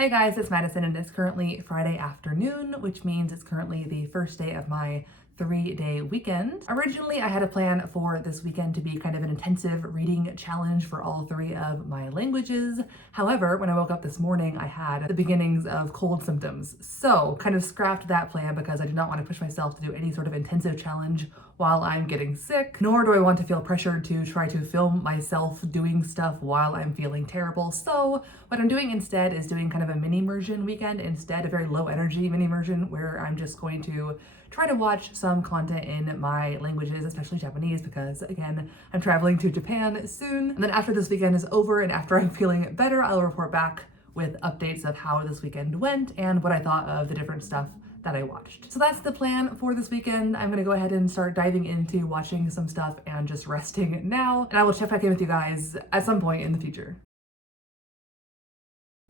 Hey guys, it's Madison and it's currently Friday afternoon, which means it's currently the first day of my 3-day weekend. Originally, I had a plan for this weekend to be kind of an intensive reading challenge for all 3 of my languages. However, when I woke up this morning, I had the beginnings of cold symptoms. So kind of scrapped that plan because I did not want to push myself to do any sort of intensive challenge while I'm getting sick, nor do I want to feel pressured to try to film myself doing stuff while I'm feeling terrible. So what I'm doing instead is doing kind of a mini immersion weekend instead, a very low energy mini immersion where I'm just going to try to watch some content in my languages, especially Japanese, because again, I'm traveling to Japan soon. And then after this weekend is over and after I'm feeling better, I'll report back with updates of how this weekend went and what I thought of the different stuff that I watched. So that's the plan for this weekend. I'm gonna go ahead and start diving into watching some stuff and just resting now. And I will check back in with you guys at some point in the future.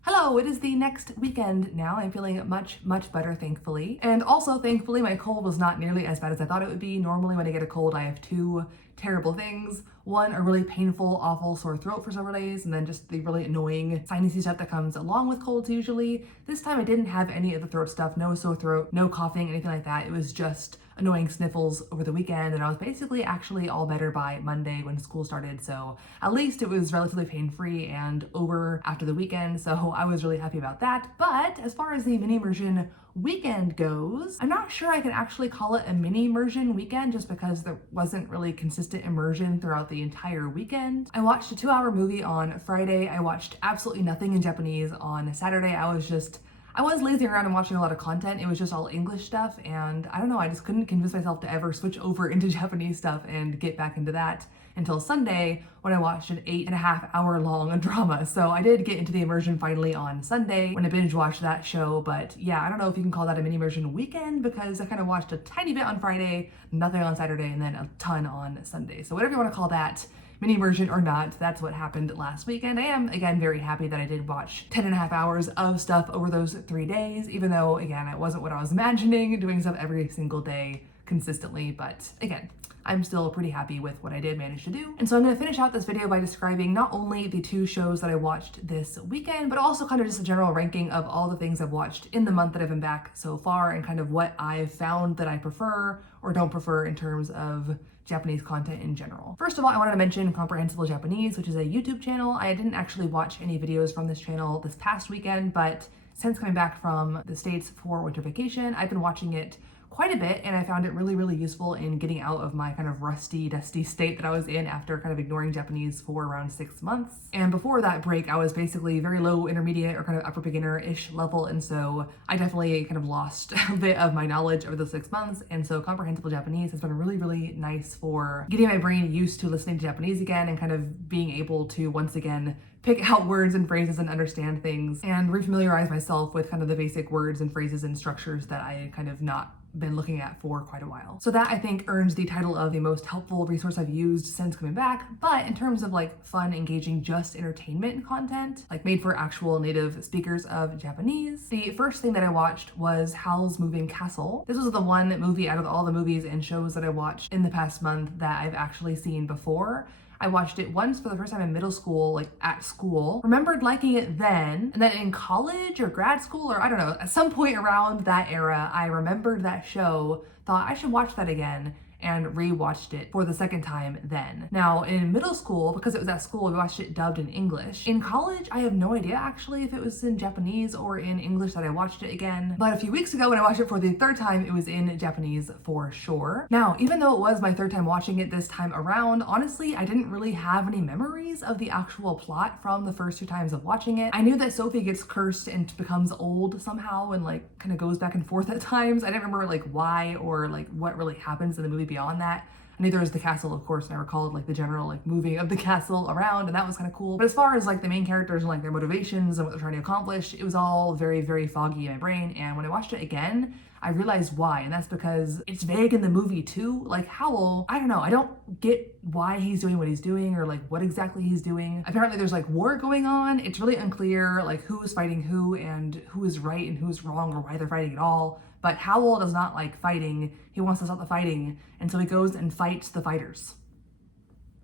Hello, it is the next weekend now. I'm feeling much better, thankfully. And also, thankfully, my cold was not nearly as bad as I thought it would be. Normally, when I get a cold, I have 2 terrible things. One, a really painful, awful sore throat for several days, and then just the really annoying sinusy stuff that comes along with colds usually. This time I didn't have any of the throat stuff, no sore throat, no coughing, anything like that. It was just annoying sniffles over the weekend, and I was basically actually all better by Monday when school started, so at least it was relatively pain-free and over after the weekend, so I was really happy about that. But as far as the mini immersion weekend goes, I'm not sure I can actually call it a mini immersion weekend just because there wasn't really consistent immersion throughout the entire weekend. I watched a 2-hour movie on Friday. I watched absolutely nothing in Japanese on Saturday. I was lazing around and watching a lot of content. It was just all English stuff, and I don't know, I just couldn't convince myself to ever switch over into Japanese stuff and get back into that until Sunday when I watched an 8.5-hour long drama. So I did get into the immersion finally on Sunday when I binge watched that show, but yeah, I don't know if you can call that a mini immersion weekend because I kind of watched a tiny bit on Friday, nothing on Saturday, and then a ton on Sunday. So whatever you want to call that, mini immersion or not, that's what happened last weekend. I am, again, very happy that I did watch 10.5 hours of stuff over those 3 days, even though, again, it wasn't what I was imagining, doing stuff every single day consistently, but again, I'm still pretty happy with what I did manage to do. And so I'm going to finish out this video by describing not only the 2 shows that I watched this weekend, but also kind of just a general ranking of all the things I've watched in the month that I've been back so far and kind of what I've found that I prefer or don't prefer in terms of Japanese content in general. First of all, I wanted to mention Comprehensible Japanese, which is a YouTube channel. I didn't actually watch any videos from this channel this past weekend, but since coming back from the States for winter vacation, I've been watching it quite a bit, and I found it really useful in getting out of my kind of rusty, dusty state that I was in after kind of ignoring Japanese for around 6 months. And before that break, I was basically very low intermediate or kind of upper beginner-ish level, and so I definitely kind of lost a bit of my knowledge over the 6 months, and so Comprehensible Japanese has been really nice for getting my brain used to listening to Japanese again and kind of being able to once again pick out words and phrases and understand things and refamiliarize myself with kind of the basic words and phrases and structures that I had kind of not been looking at for quite a while. So that I think earns the title of the most helpful resource I've used since coming back. But in terms of like fun, engaging, just entertainment content, like made for actual native speakers of Japanese, the first thing that I watched was Howl's Moving Castle. This was the one movie out of all the movies and shows that I watched in the past month that I've actually seen before. I watched it once for the first time in middle school, like at school, remembered liking it then, and then in college or grad school, or I don't know, at some point around that era, I remembered that show, thought I should watch that again, and re-watched it for the second time then. Now, in middle school, because it was at school, we watched it dubbed in English. In college, I have no idea actually if it was in Japanese or in English that I watched it again. But a few weeks ago when I watched it for the 3rd time, it was in Japanese for sure. Now, even though it was my 3rd time watching it this time around, honestly, I didn't really have any memories of the actual plot from the first 2 times of watching it. I knew that Sophie gets cursed and becomes old somehow and like kind of goes back and forth at times. I didn't remember like why or like what really happens in the movie beyond that. I knew there was the castle, of course, and I recalled like the general like moving of the castle around, and that was kind of cool. But as far as like the main characters and like their motivations and what they're trying to accomplish, it was all very foggy in my brain. And when I watched it again, I realized why, and that's because it's vague in the movie too. Like Howl, I don't know, I don't get why he's doing what he's doing or like what exactly he's doing. Apparently there's like war going on. It's really unclear like who is fighting who and who is right and who is wrong or why they're fighting at all. But Howl does not like fighting. He wants to stop the fighting, and so he goes and fights the fighters.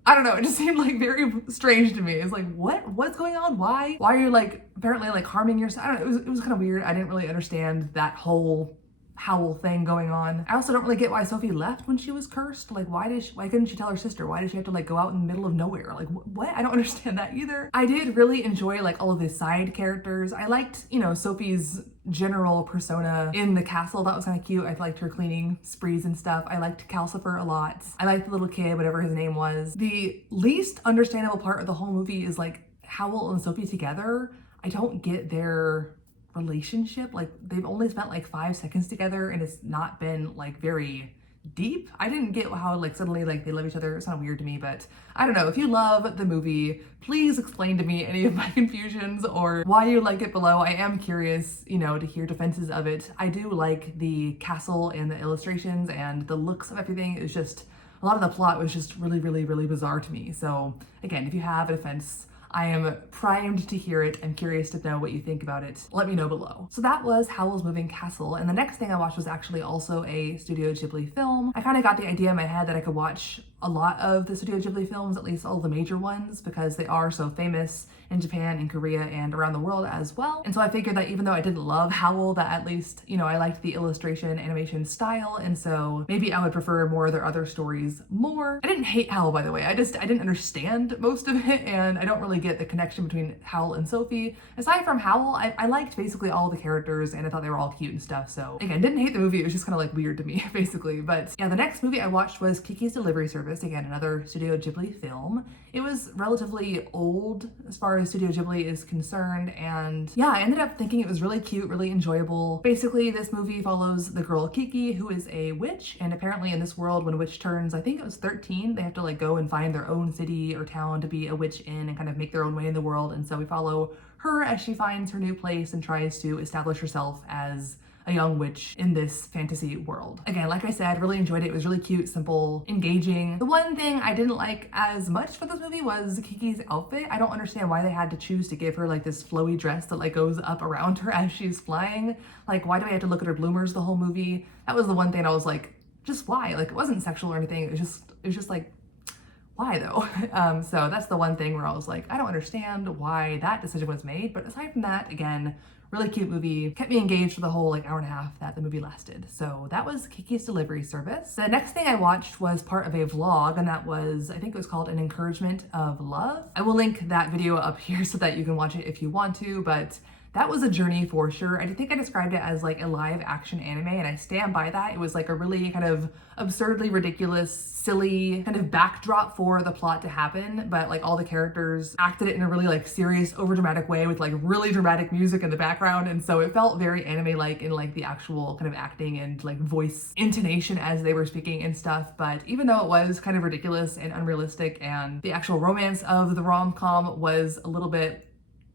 I don't know, it just seemed like very strange to me. It's like, what's going on? Why are you like apparently like harming yourself? I don't know, it was kind of weird. I didn't really understand that whole Howl thing going on. I also don't really get why Sophie left when she was cursed. Like, why couldn't she tell her sister? Why did she have to like go out in the middle of nowhere? Like, what? I don't understand that either. I did really enjoy like all of the side characters. I liked, you know, Sophie's general persona in the castle. That was kind of cute. I liked her cleaning sprees and stuff. I liked Calcifer a lot. I liked the little kid, whatever his name was. The least understandable part of the whole movie is like Howl and Sophie together. I don't get their relationship. Like, they've only spent like 5 seconds together and it's not been like very deep. I didn't get how like suddenly like they love each other. It's kind of weird to me, but I don't know. If you love the movie, please explain to me any of my confusions or why you like it below. I am curious, you know, to hear defenses of it. I do like the castle and the illustrations and the looks of everything. It was just, a lot of the plot was just really, really, really bizarre to me. So again, if you have a defense, I am primed to hear it. I'm curious to know what you think about it. Let me know below. So that was Howl's Moving Castle, and the next thing I watched was actually also a Studio Ghibli film. I kind of got the idea in my head that I could watch a lot of the Studio Ghibli films, at least all the major ones, because they are so famous in Japan and Korea and around the world as well. And so I figured that even though I didn't love Howl, that at least, you know, I liked the illustration animation style, and so maybe I would prefer more of their other stories more. I didn't hate Howl, by the way. I didn't understand most of it, and I don't really get the connection between Howl and Sophie. Aside from Howl, I liked basically all the characters and I thought they were all cute and stuff. So again, didn't hate the movie. It was just kind of like weird to me, basically. But yeah, the next movie I watched was Kiki's Delivery Service. Again, another Studio Ghibli film. It was relatively old as far as Studio Ghibli is concerned, and yeah, I ended up thinking it was really cute, really enjoyable. Basically, this movie follows the girl Kiki, who is a witch, and apparently in this world, when a witch turns, I think it was 13, they have to like go and find their own city or town to be a witch in and kind of make their own way in the world. And so we follow her as she finds her new place and tries to establish herself as a young witch in this fantasy world. Again, like I said, really enjoyed it. It was really cute, simple, engaging. The one thing I didn't like as much for this movie was Kiki's outfit. I don't understand why they had to choose to give her like this flowy dress that like goes up around her as she's flying. Like, why do I have to look at her bloomers the whole movie? That was the one thing I was like, just why? Like, it wasn't sexual or anything. It was just like, why though? So that's the one thing where I was like, I don't understand why that decision was made. But aside from that, again, really cute movie, kept me engaged for the whole like hour and a half that the movie lasted. So that was Kiki's Delivery Service. The next thing I watched was part of a vlog, and that was, I think it was called An Encouragement of Love. I will link that video up here so that you can watch it if you want to, but that was a journey for sure. I think I described it as like a live action anime, and I stand by that. It was like a really kind of absurdly ridiculous, silly kind of backdrop for the plot to happen, but like all the characters acted it in a really like serious, overdramatic way with like really dramatic music in the background. And so it felt very anime-like in like the actual kind of acting and like voice intonation as they were speaking and stuff. But even though it was kind of ridiculous and unrealistic, and the actual romance of the rom-com was a little bit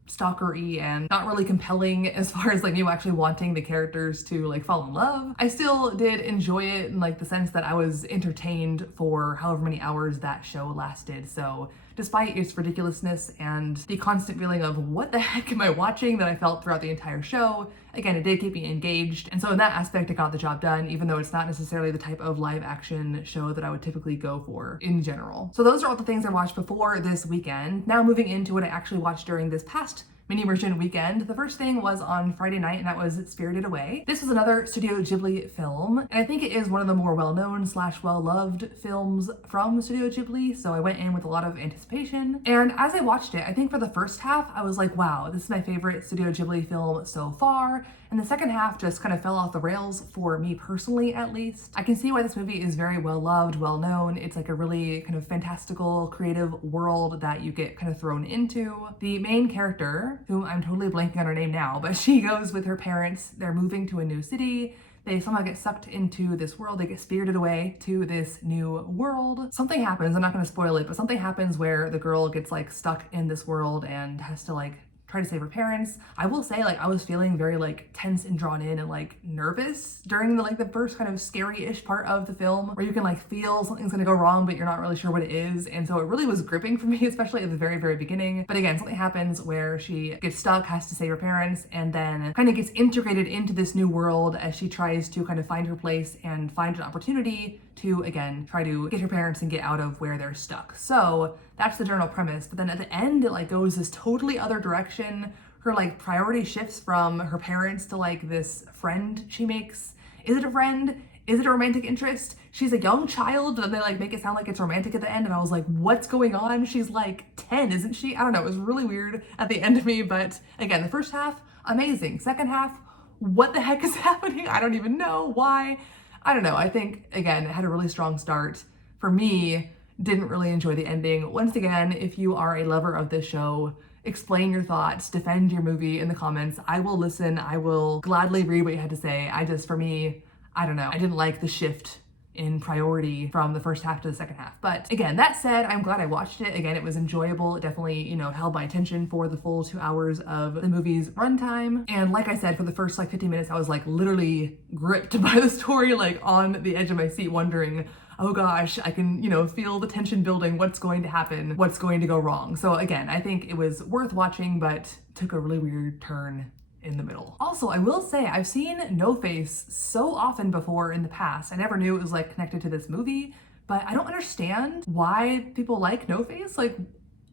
stalker-y and not really compelling as far as like you actually wanting the characters to like fall in love, I still did enjoy it in like the sense that I was entertained for however many hours that show lasted. So despite its ridiculousness and the constant feeling of what the heck am I watching that I felt throughout the entire show, again, it did keep me engaged. And so in that aspect, it got the job done, even though it's not necessarily the type of live action show that I would typically go for in general. So those are all the things I watched before this weekend. Now moving into what I actually watched during this past Minimmersion weekend. The first thing was on Friday night, and that was Spirited Away. This was another Studio Ghibli film, and I think it is one of the more well-known / well-loved films from Studio Ghibli, so I went in with a lot of anticipation. And as I watched it, I think for the first half, I was like, wow, this is my favorite Studio Ghibli film so far. And the second half just kind of fell off the rails for me personally, at least. I can see why this movie is very well-loved, well-known. It's like a really kind of fantastical, creative world that you get kind of thrown into. The main character, whom I'm totally blanking on her name now, but she goes with her parents. They're moving to a new city. They somehow get sucked into this world. They get spirited away to this new world. Something happens, I'm not gonna spoil it, but something happens where the girl gets like stuck in this world and has to like try to save her parents. I will say, like, I was feeling very like tense and drawn in and like nervous during the first kind of scary-ish part of the film, where you can like feel something's gonna go wrong but you're not really sure what it is. And so it really was gripping for me, especially at the very, very beginning. But again, something happens where she gets stuck, has to save her parents, and then kind of gets integrated into this new world as she tries to kind of find her place and find an opportunity to, again, try to get her parents and get out of where they're stuck. So that's the general premise. But then at the end, it like goes this totally other direction. Her like priority shifts from her parents to like this friend she makes. Is it a friend? Is it a romantic interest? She's a young child, and they like make it sound like it's romantic at the end, and I was like, what's going on? She's like 10, isn't she? I don't know, it was really weird at the end of me, but again, the first half, amazing. Second half, what the heck is happening? I don't even know why. I don't know. I think, again, it had a really strong start. For me, didn't really enjoy the ending. Once again, if you are a lover of this show, explain your thoughts, defend your movie in the comments. I will listen. I will gladly read what you had to say. For me, I don't know. I didn't like the shift in priority from the first half to the second half. But again, that said, I'm glad I watched it. Again, it was enjoyable. It definitely, you know, held my attention for the full 2 hours of the movie's runtime. And like I said, for the first like 15 minutes, I was like literally gripped by the story, like on the edge of my seat, wondering, oh gosh, I can, you know, feel the tension building. What's going to happen? What's going to go wrong? So again, I think it was worth watching, but took a really weird turn in the middle. Also, I will say I've seen No Face so often before in the past. I never knew it was like connected to this movie, but I don't understand why people like No Face. Like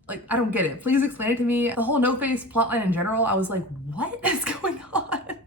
I don't get it. Please explain it to me. The whole No Face plotline in general, I was like, what is going on?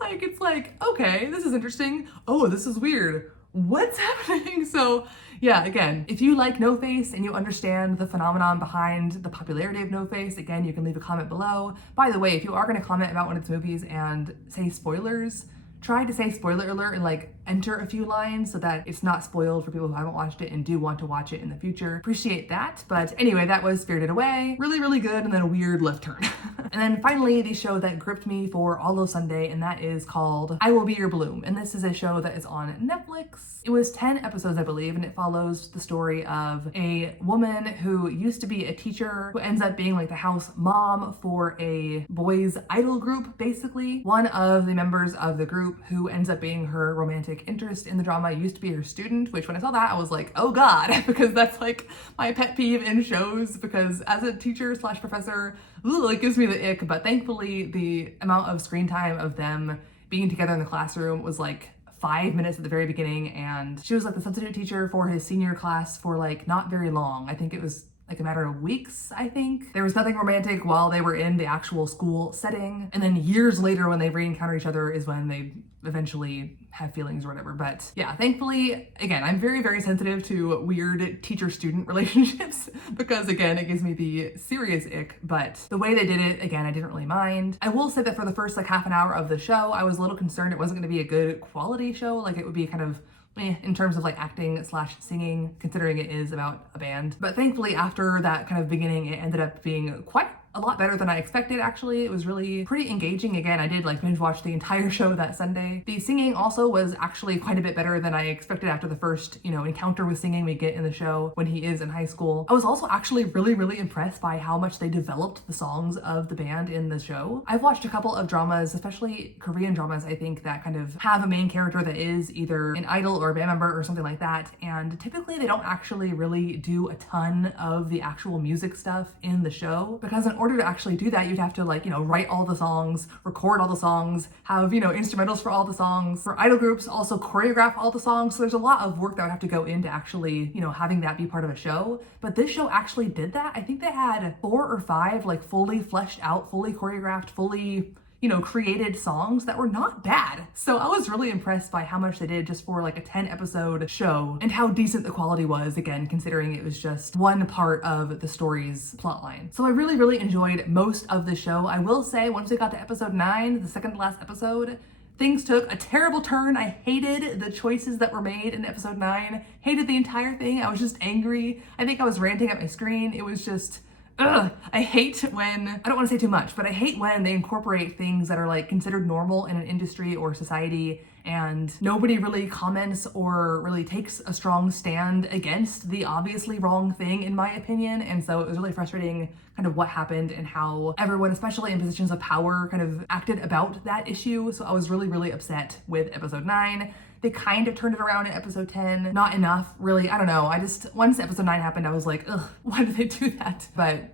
Like, it's like, okay, this is interesting. Oh, this is weird. What's happening? So yeah, again, if you like No Face and you understand the phenomenon behind the popularity of No Face, again, you can leave a comment below. By the way, if you are going to comment about one of its movies and say spoilers, try to say spoiler alert and like enter a few lines so that it's not spoiled for people who haven't watched it and do want to watch it in the future. Appreciate that. But anyway, that was Spirited Away. Really, really good, and then a weird left turn. And then finally, the show that gripped me for all of Sunday, and that is called I Will Be Your Bloom. And this is a show that is on Netflix. It was 10 episodes, I believe, and it follows the story of a woman who used to be a teacher who ends up being like the house mom for a boys' idol group, basically. One of the members of the group who ends up being her romantic interest in the drama used to be her student, which when I saw that, I was like, oh God, because that's like my pet peeve in shows, because as a teacher slash professor, it gives me the ick. But thankfully, the amount of screen time of them being together in the classroom was like 5 minutes at the very beginning, and she was like the substitute teacher for his senior class for like not very long. I think it was like a matter of weeks, I think. There was nothing romantic while they were in the actual school setting. And then years later when they re-encounter each other is when they eventually have feelings or whatever. But yeah, thankfully, again, I'm very, very sensitive to weird teacher-student relationships because again, it gives me the serious ick, but the way they did it, again, I didn't really mind. I will say that for the first like half an hour of the show, I was a little concerned it wasn't gonna be a good quality show. Like it would be kind of in terms of like acting slash singing, considering it is about a band. But thankfully after that kind of beginning, it ended up being quite a lot better than I expected, actually. It was really pretty engaging. Again, I did like binge watch the entire show that Sunday. The singing also was actually quite a bit better than I expected after the first, you know, encounter with singing we get in the show when he is in high school. I was also actually really, really impressed by how much they developed the songs of the band in the show. I've watched a couple of dramas, especially Korean dramas, I think, that kind of have a main character that is either an idol or a band member or something like that. And typically they don't actually really do a ton of the actual music stuff in the show, because in order to actually do that, you'd have to like, you know, write all the songs, record all the songs, have, you know, instrumentals for all the songs. For idol groups, also choreograph all the songs. So there's a lot of work that would have to go into actually, you know, having that be part of a show. But this show actually did that. I think they had 4 or 5 like fully fleshed out, fully choreographed, fully, you know, created songs that were not bad. So I was really impressed by how much they did just for like a 10 episode show and how decent the quality was, again, considering it was just one part of the story's plotline. So I really, really enjoyed most of the show. I will say once we got to episode 9, the second to last episode, things took a terrible turn. I hated the choices that were made in episode 9, hated the entire thing. I was just angry. I think I was ranting at my screen. It was just, ugh. I hate when, I don't want to say too much, but I hate when they incorporate things that are like considered normal in an industry or society and nobody really comments or really takes a strong stand against the obviously wrong thing, in my opinion. And so it was really frustrating kind of what happened and how everyone, especially in positions of power, kind of acted about that issue. So I was really, really upset with episode 9. They kind of turned it around in episode 10. Not enough, really. I don't know. Once episode 9 happened, I was like, ugh, why did they do that? But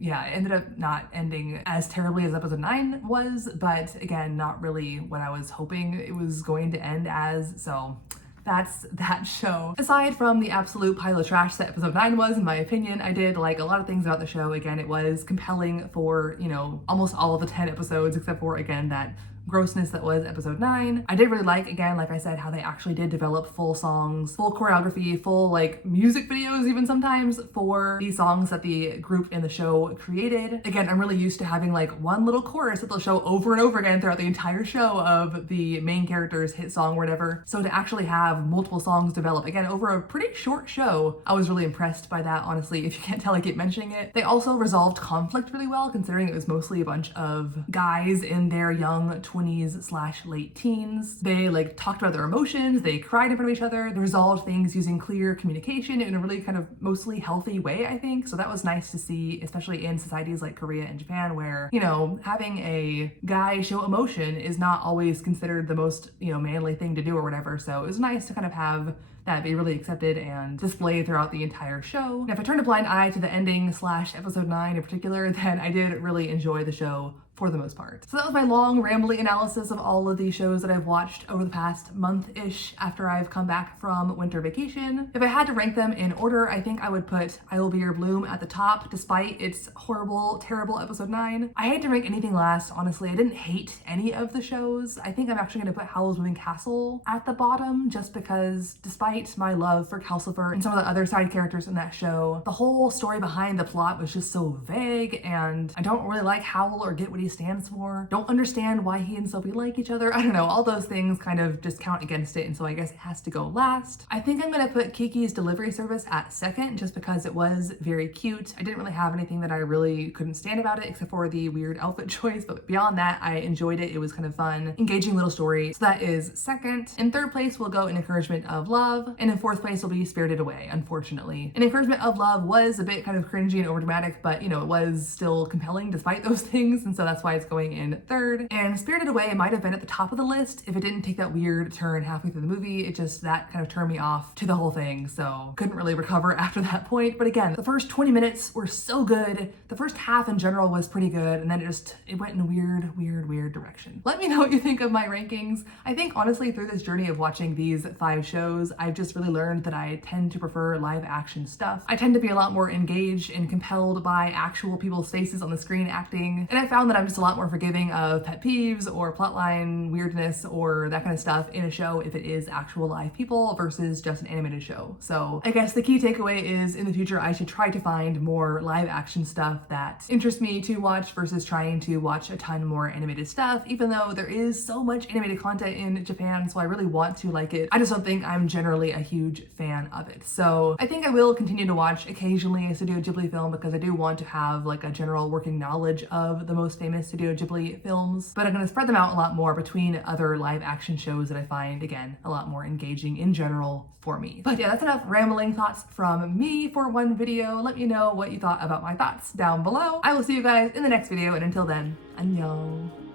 yeah, it ended up not ending as terribly as episode 9 was, but again, not really what I was hoping it was going to end as, so that's that show. Aside from the absolute pile of trash that episode 9 was, in my opinion, I did like a lot of things about the show. Again, it was compelling for, you know, almost all of the 10 episodes, except for, again, that grossness that was episode 9. I did really like, again, like I said, how they actually did develop full songs, full choreography, full like music videos even sometimes for the songs that the group in the show created. Again, I'm really used to having like one little chorus that they'll show over and over again throughout the entire show of the main character's hit song or whatever. So to actually have multiple songs develop, again, over a pretty short show, I was really impressed by that, honestly. If you can't tell, I keep mentioning it. They also resolved conflict really well, considering it was mostly a bunch of guys in their young 20s/late teens. They like talked about their emotions, they cried in front of each other, they resolved things using clear communication in a really kind of mostly healthy way, I think. So that was nice to see, especially in societies like Korea and Japan, where, you know, having a guy show emotion is not always considered the most, you know, manly thing to do or whatever. So it was nice to kind of have that be really accepted and displayed throughout the entire show. And if I turned a blind eye to the ending/episode 9 in particular, then I did really enjoy the show for the most part. So that was my long rambling analysis of all of the shows that I've watched over the past month-ish after I've come back from winter vacation. If I had to rank them in order, I think I would put I Will Be Your Bloom at the top, despite its horrible, terrible episode 9. I hate to rank anything last, honestly. I didn't hate any of the shows. I think I'm actually gonna put Howl's Moving Castle at the bottom, just because despite my love for Calcifer and some of the other side characters in that show, the whole story behind the plot was just so vague, and I don't really like Howl or get what he stands for. Don't understand why he and Sophie like each other. I don't know, all those things kind of just count against it, and so I guess it has to go last. I think I'm gonna put Kiki's delivery service at second, just because it was very cute. I didn't really have anything that I really couldn't stand about it, except for the weird outfit choice, but beyond that, I enjoyed it. It was kind of fun, engaging little story. So that is second. In third place, we'll go An Encouragement of Love, and in fourth place will be Spirited Away, unfortunately. An Encouragement of Love was a bit kind of cringy and overdramatic, but you know, it was still compelling despite those things, and so that's why it's going in third. And Spirited Away might have been at the top of the list if it didn't take that weird turn halfway through the movie. It just, that kind of turned me off to the whole thing, so couldn't really recover after that point. But again, the first 20 minutes were so good. The first half in general was pretty good, and then it went in a weird direction. Let me know what you think of my rankings. I think honestly, through this journey of watching these 5 shows, I've just really learned that I tend to prefer live action stuff. I tend to be a lot more engaged and compelled by actual people's faces on the screen acting, and I found that I'm just a lot more forgiving of pet peeves or plotline weirdness or that kind of stuff in a show if it is actual live people versus just an animated show. So I guess the key takeaway is, in the future, I should try to find more live action stuff that interests me to watch versus trying to watch a ton more animated stuff, even though there is so much animated content in Japan, so I really want to like it. I just don't think I'm generally a huge fan of it. So I think I will continue to watch occasionally a Studio Ghibli film, because I do want to have like a general working knowledge of the most famous Studio Ghibli films, but I'm going to spread them out a lot more between other live action shows that I find, again, a lot more engaging in general for me. But yeah, that's enough rambling thoughts from me for one video. Let me know what you thought about my thoughts down below. I will see you guys in the next video, and until then, annyeong.